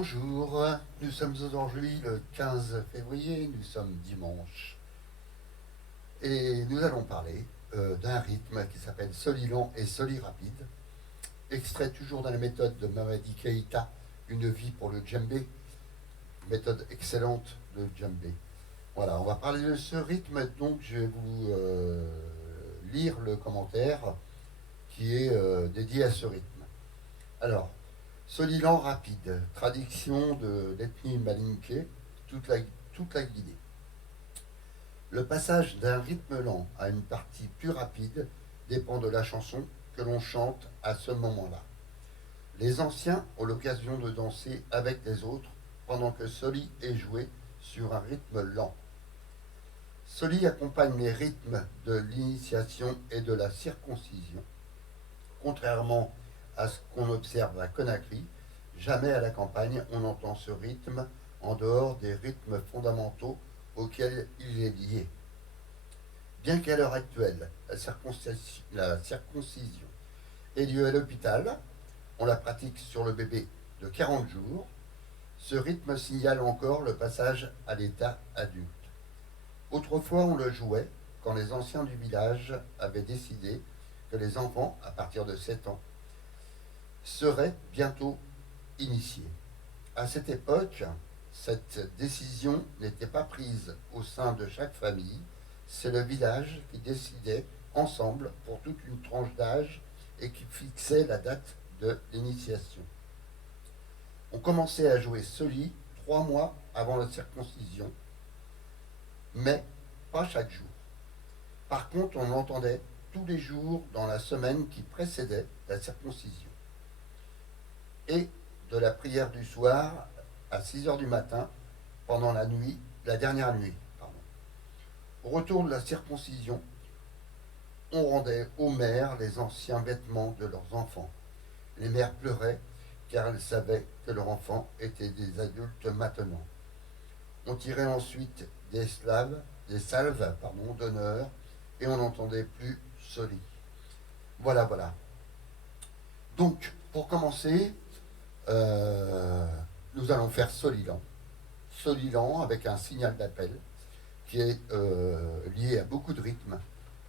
Bonjour, nous sommes aujourd'hui le 15 février, nous sommes dimanche et nous allons parler d'un rythme qui s'appelle soli-lent et soli-rapide, extrait toujours dans la méthode de Mamadi Keïta, Une vie pour le djembé, méthode excellente de djembé. Voilà, on va parler de ce rythme, donc je vais vous lire le commentaire qui est dédié à ce rythme. Alors, Solilan rapide, traduction de l'ethnie malinké, toute la Guinée. Le passage d'un rythme lent à une partie plus rapide dépend de la chanson que l'on chante à ce moment-là. Les anciens ont l'occasion de danser avec les autres pendant que Soli est joué sur un rythme lent. Soli accompagne les rythmes de l'initiation et de la circoncision. Contrairement à ce qu'on observe à Conakry, jamais à la campagne on entend ce rythme en dehors des rythmes fondamentaux auxquels il est lié. Bien qu'à l'heure actuelle, la circoncision ait lieu à l'hôpital, on la pratique sur le bébé de 40 jours, ce rythme signale encore le passage à l'état adulte. Autrefois, on le jouait quand les anciens du village avaient décidé que les enfants, à partir de 7 ans, seraient bientôt initiés. À cette époque, cette décision n'était pas prise au sein de chaque famille, c'est le village qui décidait ensemble pour toute une tranche d'âge et qui fixait la date de l'initiation. On commençait à jouer Soli 3 mois avant la circoncision, mais pas chaque jour. Par contre, on l'entendait tous les jours dans la semaine qui précédait la circoncision. Et de la prière du soir à 6 heures du matin pendant la nuit, la dernière nuit. Au retour de la circoncision, on rendait aux mères les anciens vêtements de leurs enfants. Les mères pleuraient car elles savaient que leurs enfants étaient des adultes maintenant. On tirait ensuite des salves d'honneur et on n'entendait plus Soli. Voilà. Donc, pour commencer, nous allons faire Solilan. Solilan avec un signal d'appel qui est lié à beaucoup de rythmes.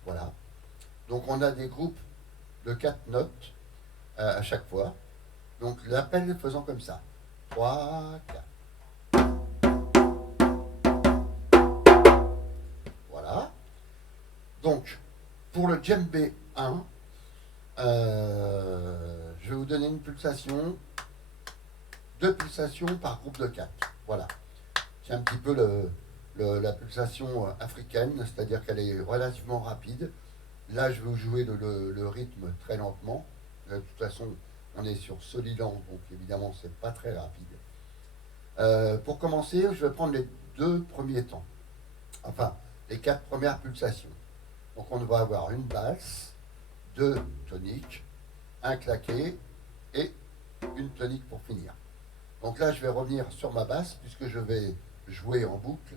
Voilà. Donc on a des groupes de 4 notes à chaque fois. Donc l'appel faisant comme ça. 3, 4. Voilà. Donc, pour le djembé 1, je vais vous donner une pulsation, 2 pulsations par groupe de 4. Voilà. C'est un petit peu la pulsation africaine, c'est-à-dire qu'elle est relativement rapide. Là, je vais vous jouer le rythme très lentement. De toute façon, on est sur Solilan, donc évidemment, c'est pas très rapide. Pour commencer, je vais prendre les 2 premiers temps. Enfin, les 4 premières pulsations. Donc, on va avoir une basse, 2 toniques, un claqué et une tonique pour finir. Donc là, je vais revenir sur ma basse puisque je vais jouer en boucle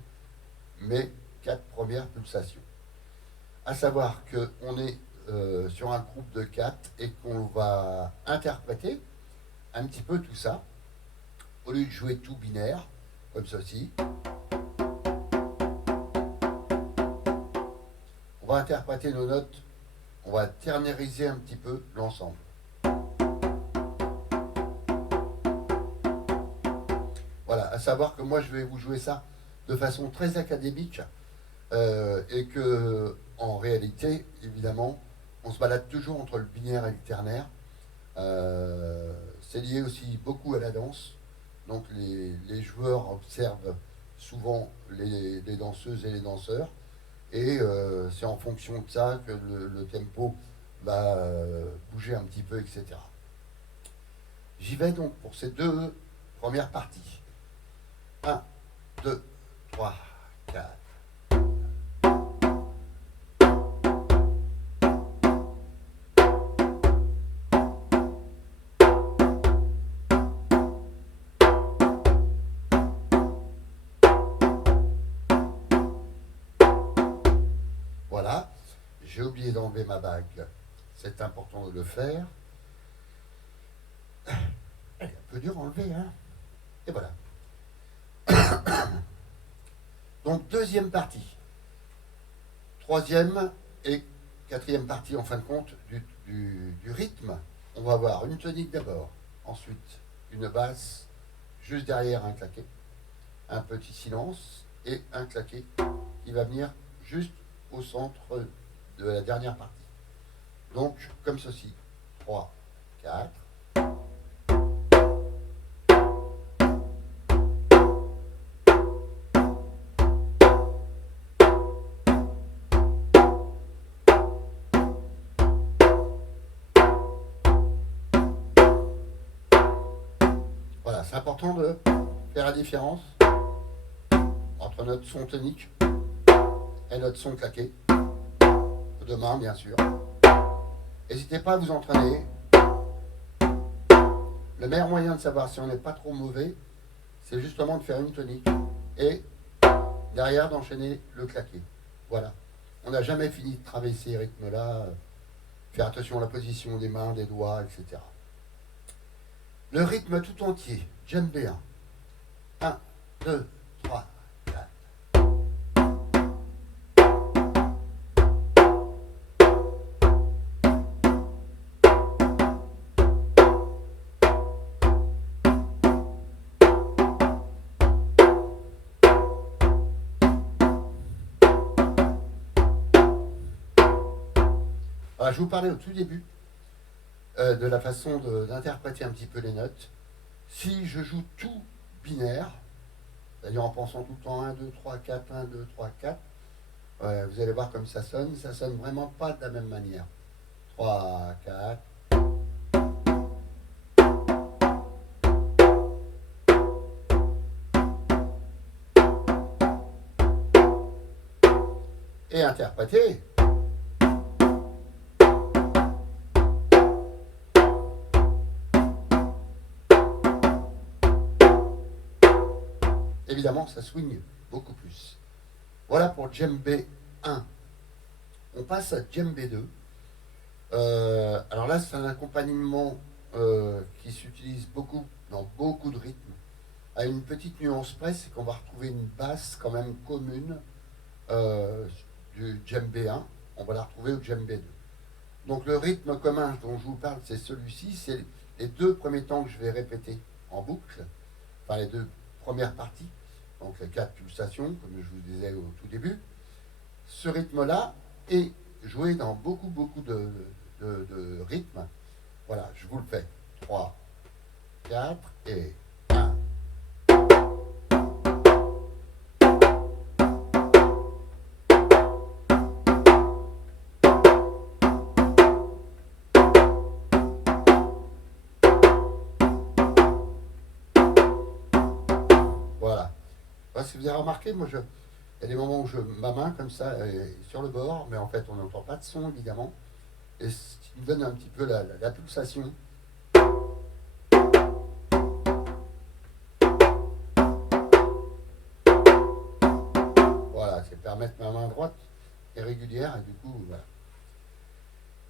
mes 4 premières pulsations. À savoir qu'on est sur un groupe de 4 et qu'on va interpréter un petit peu tout ça, au lieu de jouer tout binaire, comme ceci. On va interpréter nos notes, on va ternériser un petit peu l'ensemble. Voilà, à savoir que moi je vais vous jouer ça de façon très académique et que en réalité, évidemment, on se balade toujours entre le binaire et le ternaire. C'est lié aussi beaucoup à la danse. Donc les joueurs observent souvent les danseuses et les danseurs. Et c'est en fonction de ça que le tempo va bouger un petit peu, etc. J'y vais donc pour ces 2 premières parties. 1, 2, 3, 4. Voilà, j'ai oublié d'enlever ma bague. C'est important de le faire. Elle est un peu dure à enlever, hein. Et voilà. Donc deuxième partie. Troisième et quatrième partie en fin de compte du rythme. On va avoir une tonique d'abord, ensuite une basse juste derrière un claquet, un petit silence et un claquet qui va venir juste au centre de la dernière partie. Donc comme ceci. 3, 4. Voilà, c'est important de faire la différence entre notre son tonique et notre son claqué, de main bien sûr. N'hésitez pas à vous entraîner. Le meilleur moyen de savoir si on n'est pas trop mauvais, c'est justement de faire une tonique et derrière d'enchaîner le claqué. Voilà. On n'a jamais fini de travailler ces rythmes-là. Faire attention à la position des mains, des doigts, etc. Le rythme tout entier, djembé 1. 1, 2, 3, 4. Alors, je vous parlais au tout début de la façon d'interpréter un petit peu les notes. Si je joue tout binaire, c'est-à-dire en pensant tout le temps 1, 2, 3, 4, 1, 2, 3, 4, vous allez voir comme ça sonne vraiment pas de la même manière. 3, 4. Et interpréter. Évidemment, ça swing beaucoup plus. Voilà pour djembé 1. On passe à djembé 2. Alors là, c'est un accompagnement qui s'utilise beaucoup dans beaucoup de rythmes. À une petite nuance près, c'est qu'on va retrouver une basse quand même commune du djembé 1. On va la retrouver au djembé 2. Donc le rythme commun dont je vous parle, c'est celui-ci. C'est les deux premiers temps que je vais répéter en boucle. Enfin, les deux premières parties. Donc les 4 pulsations, comme je vous disais au tout début. Ce rythme-là est joué dans beaucoup de rythmes. Voilà, je vous le fais. 3, 4 et 1. Voilà. Si vous avez remarqué, moi, il y a des moments où ma main, comme ça, est sur le bord, mais en fait, on n'entend pas de son, évidemment. Et ce qui me donne un petit peu la pulsation. Voilà, c'est permettre ma main droite est régulière, et du coup, voilà.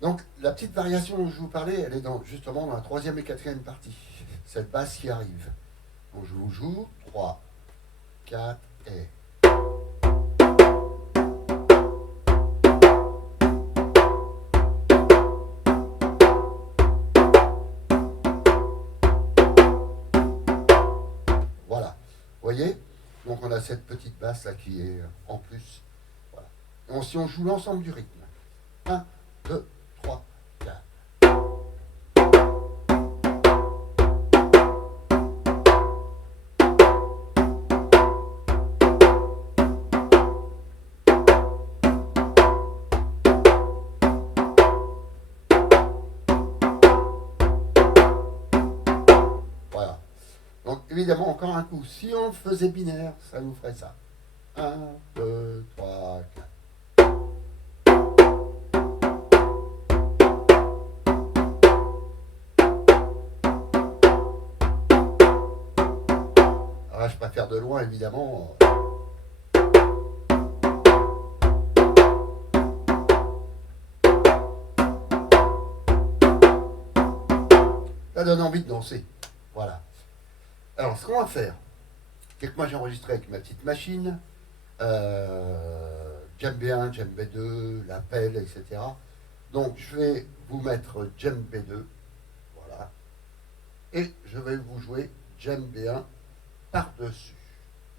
Donc, la petite variation dont je vous parlais, elle est justement dans la troisième et quatrième partie. Cette basse qui arrive. Donc, je vous joue 3, 4 et... Voilà. Vous voyez? Donc on a cette petite basse là qui est en plus. Voilà. Donc, si on joue l'ensemble du rythme. 1, 2, 3, 4. Voilà. Donc évidemment, encore un coup. Si on le faisait binaire, ça nous ferait ça. 1, 2, 3, 4. Alors là, je préfère de loin, évidemment. Ça donne envie de danser. Voilà. Alors, ce qu'on va faire, c'est que moi j'ai enregistré avec ma petite machine, djembe 1, djembe 2, l'appel, etc. Donc, je vais vous mettre djembe 2, voilà, et je vais vous jouer djembe 1 par-dessus,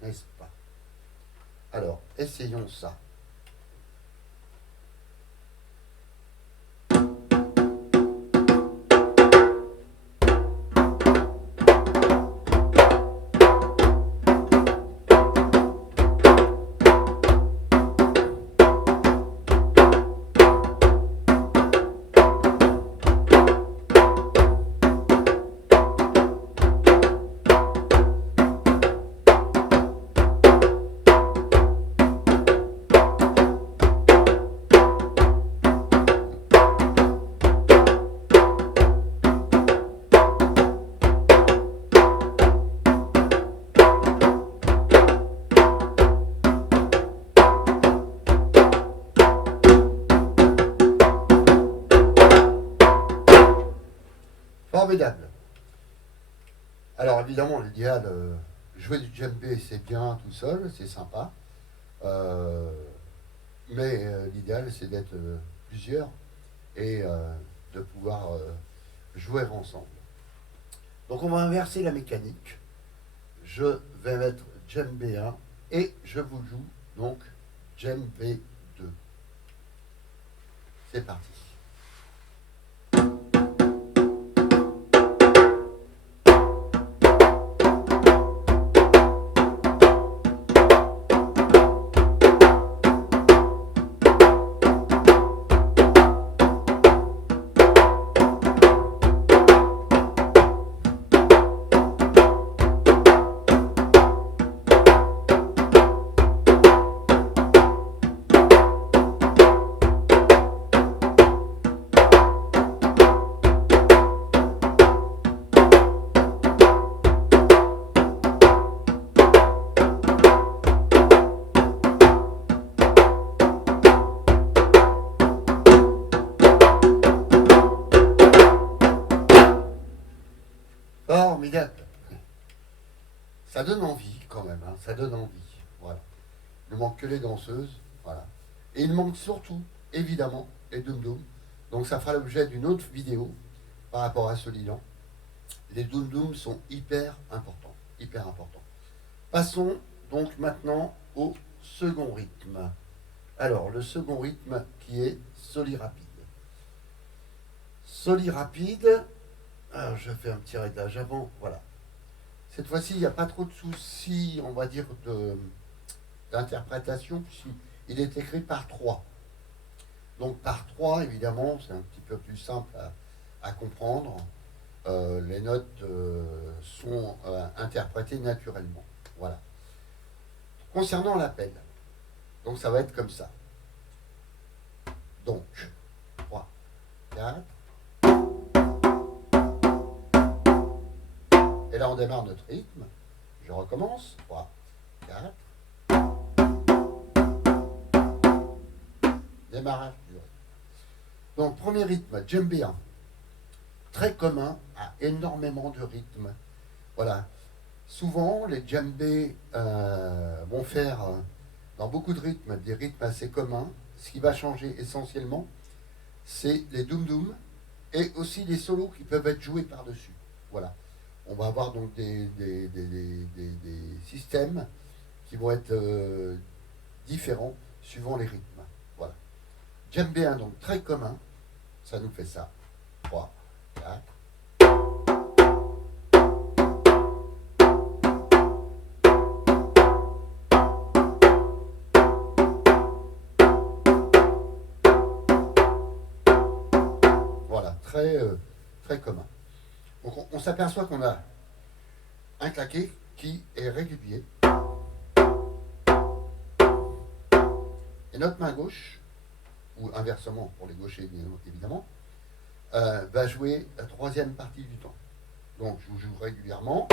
n'est-ce pas? Alors, essayons ça. Formidable. Alors évidemment, l'idéal, jouer du djembé, c'est bien tout seul, c'est sympa. Mais l'idéal, c'est d'être plusieurs et de pouvoir jouer ensemble. Donc on va inverser la mécanique. Je vais mettre djembé 1 et je vous joue donc djembé 2. C'est parti. Formidable. Ça donne envie quand même, hein, ça donne envie. Voilà. Il ne manque que les danseuses. Voilà. Et il manque surtout, évidemment, les dum-dum. Donc ça fera l'objet d'une autre vidéo par rapport à Solilan. Les dum-dum sont hyper importants. Hyper importants. Passons donc maintenant au second rythme. Alors, le second rythme qui est soli rapide. Soli rapide. Alors, je fais un petit réglage avant, voilà. Cette fois-ci, il n'y a pas trop de soucis, on va dire, d'interprétation, puisqu'il est écrit par 3. Donc par 3, évidemment, c'est un petit peu plus simple à comprendre. Les notes sont interprétées naturellement. Voilà. Concernant l'appel, donc ça va être comme ça. Donc, 3, 4. Et là, on démarre notre rythme. Je recommence. 3, 4. Démarrage du rythme. Donc, premier rythme, djembé 1. Très commun à énormément de rythmes. Voilà. Souvent, les djembés vont faire, dans beaucoup de rythmes, des rythmes assez communs. Ce qui va changer essentiellement, c'est les dum-dum et aussi les solos qui peuvent être joués par-dessus. Voilà. On va avoir donc des systèmes qui vont être différents suivant les rythmes. Voilà. Djembé 1, donc très commun, ça nous fait ça. 3, 4. Voilà, très commun. Donc on s'aperçoit qu'on a un claqué qui est régulier. Et notre main gauche, ou inversement pour les gauchers évidemment, va jouer la troisième partie du temps. Donc je vous joue régulièrement.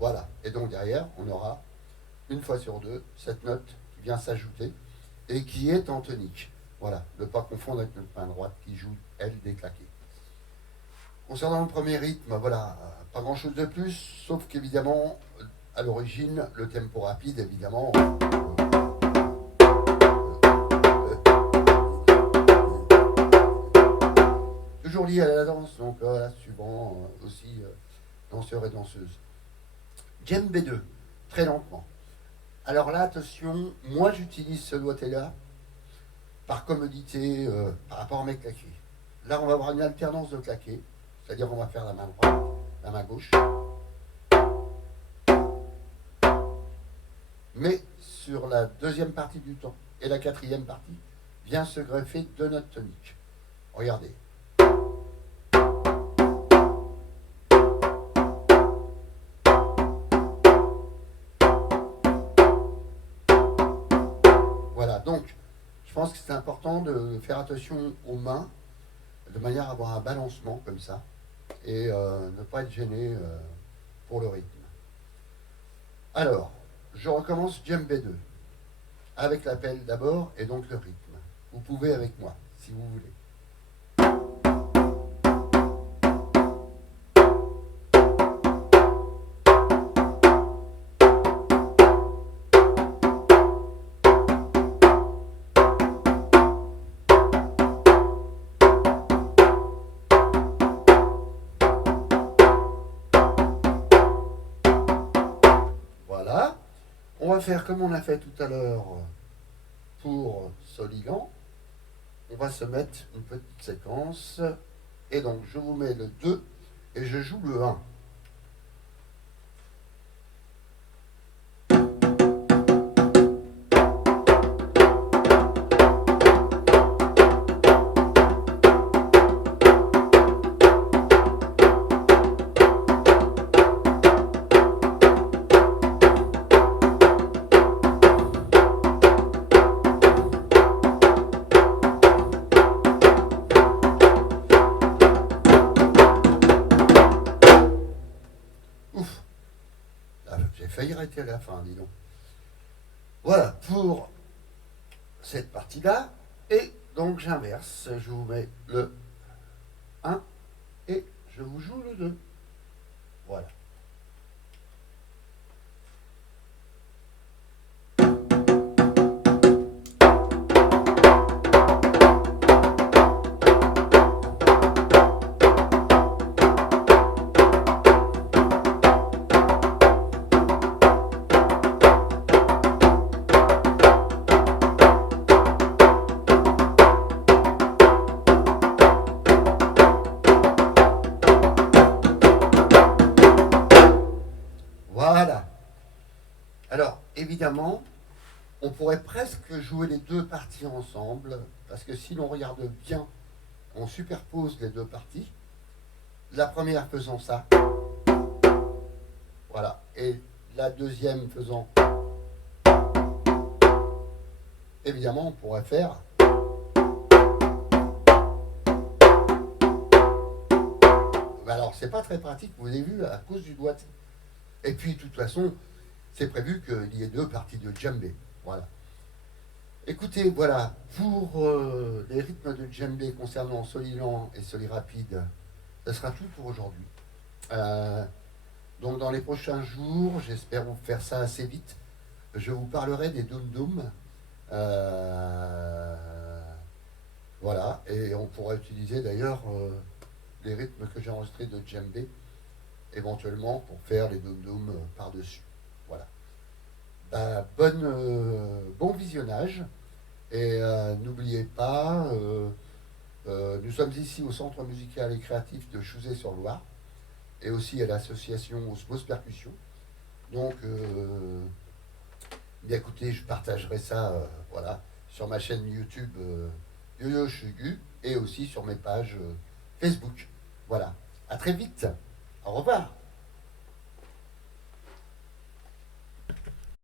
Voilà. Et donc derrière, on aura une fois sur deux cette note qui vient s'ajouter et qui est en tonique. Voilà, ne pas confondre avec notre main droite qui joue, elle, déclaquée. Concernant le premier rythme, voilà, pas grand-chose de plus, sauf qu'évidemment, à l'origine, le tempo rapide, évidemment, toujours lié à la danse, donc voilà, suivant aussi danseurs et danseuses. Djembé 2, très lentement. Alors là, attention, moi j'utilise ce doigté-là par commodité par rapport à mes claqués. Là, on va avoir une alternance de claqués, c'est-à-dire on va faire la main droite, la main gauche. Mais sur la deuxième partie du temps et la quatrième partie, vient se greffer deux notes toniques. Regardez. Voilà, donc je pense que c'est important de faire attention aux mains, de manière à avoir un balancement comme ça, et ne pas être gêné pour le rythme. Alors, je recommence djembé 2, avec l'appel d'abord et donc le rythme. Vous pouvez avec moi, si vous voulez. Voilà. On va faire comme on a fait tout à l'heure pour Soligan. On va se mettre une petite séquence. Et donc, je vous mets le 2 et je joue le 1. Ouf, là, j'ai failli arrêter à la fin, dis donc. Voilà, pour cette partie-là. Et donc, j'inverse. Je vous mets le 1 et je vous joue le 2. Voilà. Voilà. Alors, évidemment, on pourrait presque jouer les deux parties ensemble, parce que si l'on regarde bien, on superpose les deux parties. La première faisant ça, voilà, et la deuxième faisant, évidemment, on pourrait faire. Alors, c'est pas très pratique, vous avez vu, à cause du doigt. Et puis, de toute façon, c'est prévu qu'il y ait deux parties de djembé. Voilà. Écoutez, voilà, pour les rythmes de djembé concernant Solilan et Soli Rapide, ce sera tout pour aujourd'hui. Donc dans les prochains jours, j'espère vous faire ça assez vite, je vous parlerai des dum-dum. Voilà, et on pourra utiliser d'ailleurs les rythmes que j'ai enregistrés de djembé, éventuellement pour faire les dum-dum par-dessus. Voilà. Bon visionnage. Et n'oubliez pas, nous sommes ici au Centre musical et créatif de Chouzé-sur-Loire et aussi à l'association Osmose Percussion. Donc, bien écoutez, je partagerai ça voilà, sur ma chaîne YouTube Yo-Yo Chugu et aussi sur mes pages Facebook. Voilà. À très vite. Au revoir.